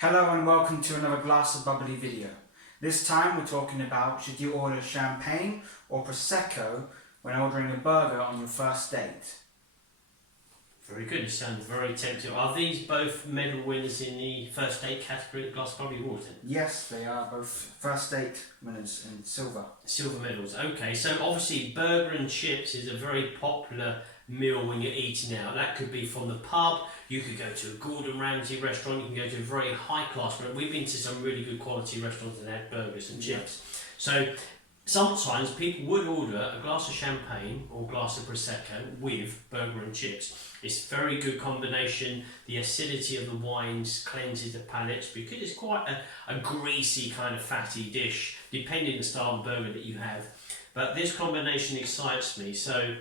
Hello and welcome to another Glass of Bubbly video. This time we're talking about should you order champagne or Prosecco when ordering a burger on your first date. Very good, it sounds very tempting. Are these both medal winners in the first date category at Glass of Bubbly Awards? Yes, they are both first date winners in silver. Silver medals, okay. So obviously burger and chips is a very popular meal when you're eating out. That could be from the pub, you could go to a Gordon Ramsay restaurant, you can go to a very high class restaurant. We've been to some really good quality restaurants and had burgers and chips. So sometimes people would order a glass of champagne or a glass of Prosecco with burger and chips. It's a very good combination. The acidity of the wines cleanses the palate because it's quite a greasy kind of fatty dish, depending on the style of burger that you have. But this combination excites me. So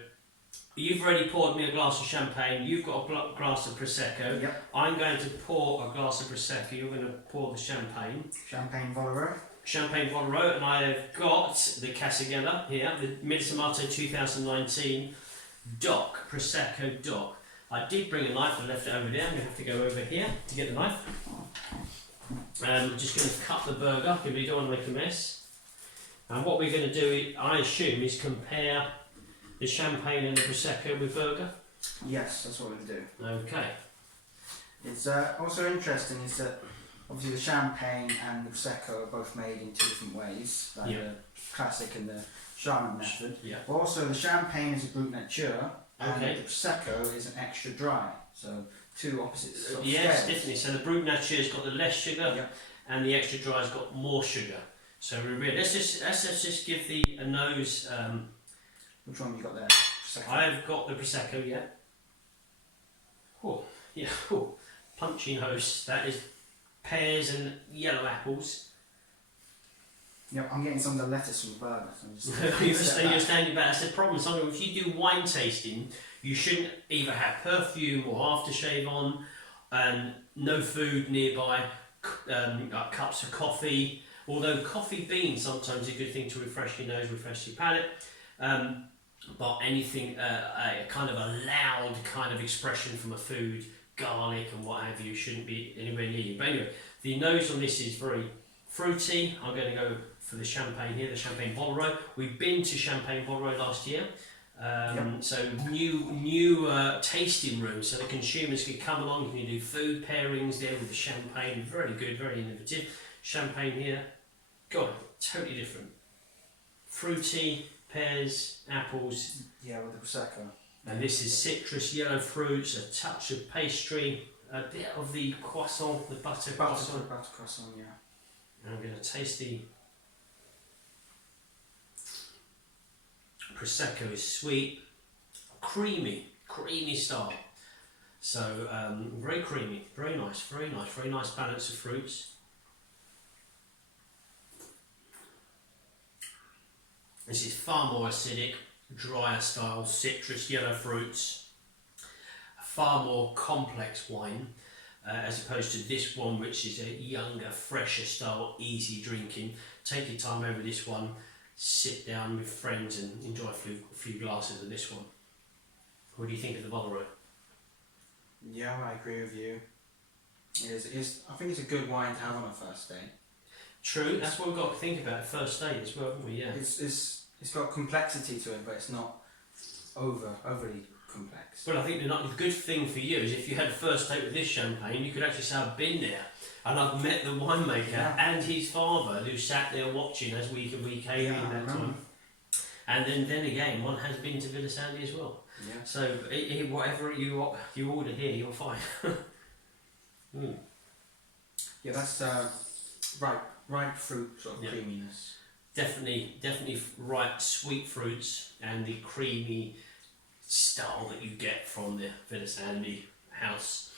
you've already poured me a glass of champagne, you've got a glass of Prosecco. Yep. I'm going to pour a glass of Prosecco, you're going to pour the champagne. Champagne Vollero. Champagne Vollero, and I have got the Casagella here, the Midsomato 2019 Doc, Prosecco Doc. I did bring a knife, I left it over there, I'm going to have to go over here to get the knife. I'm just going to cut the burger because we don't want to make a mess. And what we're going to do, I assume, is compare the champagne and the Prosecco with burger? Yes, that's what we're going to do. Okay. It's also interesting is that obviously the champagne and the Prosecco are both made in two different ways, like the classic and the Charlotte method. Yeah. But also the champagne is a brut nature and Okay. the Prosecco is an extra dry. So two opposites. Sort of Yes, scales. definitely. So the brut nature's got the less sugar, and the extra dry's got more sugar. So we're really, let's just give a nose. Which one have you got there? Prosecco. I've got the Prosecco, yeah. Oh, yeah. Oh, punchy nose. That is pears and yellow apples. Yep, I'm getting some of the lettuce from the burger. So I'm just You're standing back. That's the problem. Sometimes if you do wine tasting, you shouldn't either have perfume or aftershave on, and no food nearby, like cups of coffee. Although coffee beans sometimes is a good thing to refresh your nose, refresh your palate. But anything, a kind of a loud kind of expression from a food, garlic and what have you, shouldn't be anywhere near you. But anyway, the nose on this is very fruity. I'm going to go for the champagne here, the Champagne Vollero. We've been to Champagne Vollero last year. So new tasting room, so the consumers can come along, you can do food pairings there with the champagne. Very good, very innovative. Champagne here, God, totally different. Fruity, pears, apples. Yeah, with the Prosecco. And this is citrus, yellow fruits, a touch of pastry, a bit of the croissant, the butter croissant. Butter croissant, yeah. And I'm going to taste the Prosecco. Is sweet, creamy style. So very creamy, very nice balance of fruits. This is far more acidic, drier style, citrus, yellow fruits. A far more complex wine, as opposed to this one, which is a younger, fresher style, easy drinking. Take your time over this one, sit down with friends and enjoy a few glasses of this one. What do you think of the Vollero? Yeah, I agree with you. I think it's a good wine to have on a first date. True, that's what we've got to think about first date as well, haven't we? Yeah. It's got complexity to it, but it's not overly complex. Well, I think the good thing for you is if you had a first date with this champagne, you could actually say, I've been there and I've met the winemaker and his father who sat there watching as we came in that time. And then again, one has been to Villa Sandy as well. Yeah. So whatever you order here, you're fine. Yeah, that's ripe fruit sort of creaminess. Definitely ripe sweet fruits and the creamy style that you get from the Villa Sandy house.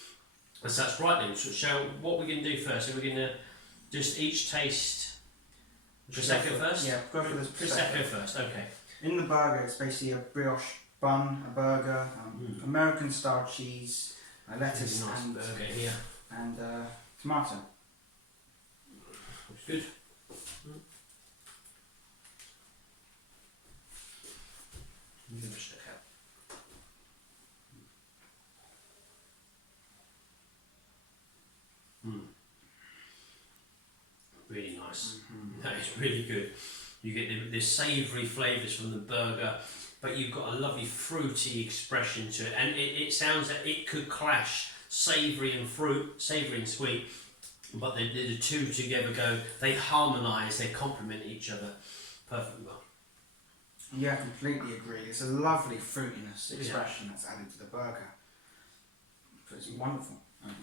So that's right then. So what we're going to do first? So we're going to just each taste Prosecco first? Yeah, go for the Prosecco first, okay. In the burger, it's basically a brioche bun, a burger, American style cheese, lettuce nice and burger here. And tomato. Good. nice. That is really good. You get the savoury flavours from the burger, but you've got a lovely fruity expression to it, and it sounds that it could clash savoury and sweet, but the two together they harmonise, they complement each other perfectly well. Yeah, I completely agree. It's a lovely fruitiness expression that's added to the burger. It's wonderful.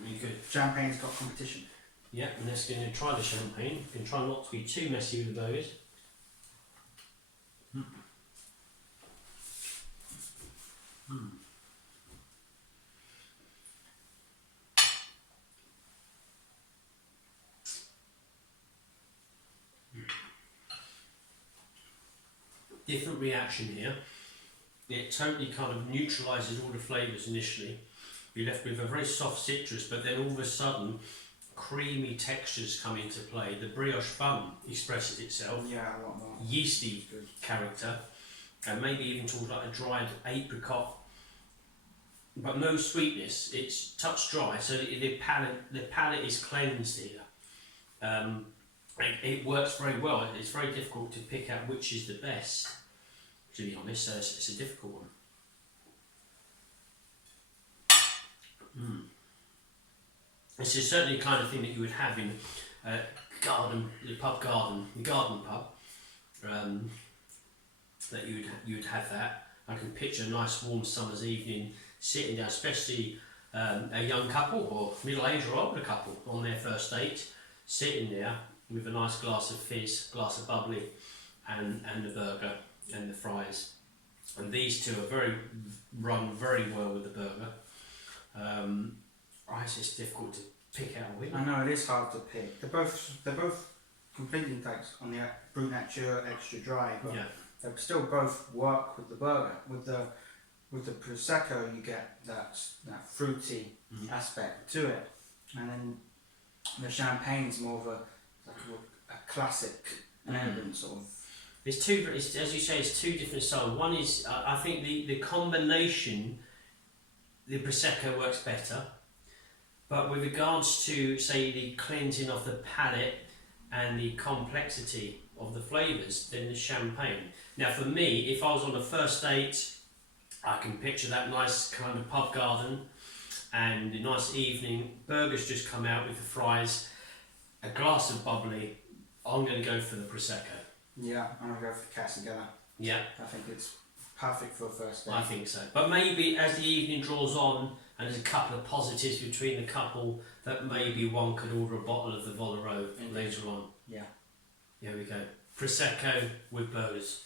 Really good. Champagne's got competition. Yeah, and let's going to try the champagne. You can try not to be too messy with the burgers. Different reaction here. It totally kind of neutralises all the flavours initially. You're left with a very soft citrus, but then all of a sudden creamy textures come into play. The brioche bun expresses itself. Yeah, a lot more. Yeasty character, and maybe even towards like a dried apricot, but no sweetness. It's touch dry, so the palate is cleansed here. It works very well. It's very difficult to pick out which is the best, to be honest. So it's a difficult one. This is certainly the kind of thing that you would have in the garden pub. That you would have that. I can picture a nice warm summer's evening sitting down, especially a young couple or middle-aged or older couple on their first date, sitting there with a nice glass of fizz, glass of bubbly, and the burger and the fries. And these two are run very well with the burger. It's difficult to pick out a winner. I know, it is hard to pick. They're both completely intact on the brut nature, extra dry, but they still both work with the burger. With the Prosecco, you get that fruity aspect to it, and then the champagne's more of a classic and elegant sort of. It's as you say, it's two different styles. One is, I think the combination, the Prosecco works better, but with regards to, say, the cleansing of the palate and the complexity of the flavours, then the champagne. Now for me, if I was on a first date, I can picture that nice kind of pub garden and the nice evening, burgers just come out with the fries, a glass of bubbly. I'm going to go for the Prosecco. Yeah, I'm going to go for the Casagella. Yeah. I think it's perfect for a first date. I think so. But maybe as the evening draws on and there's a couple of positives between the couple, that maybe one could order a bottle of the Volero later on. Yeah. Here we go. Prosecco with burgers.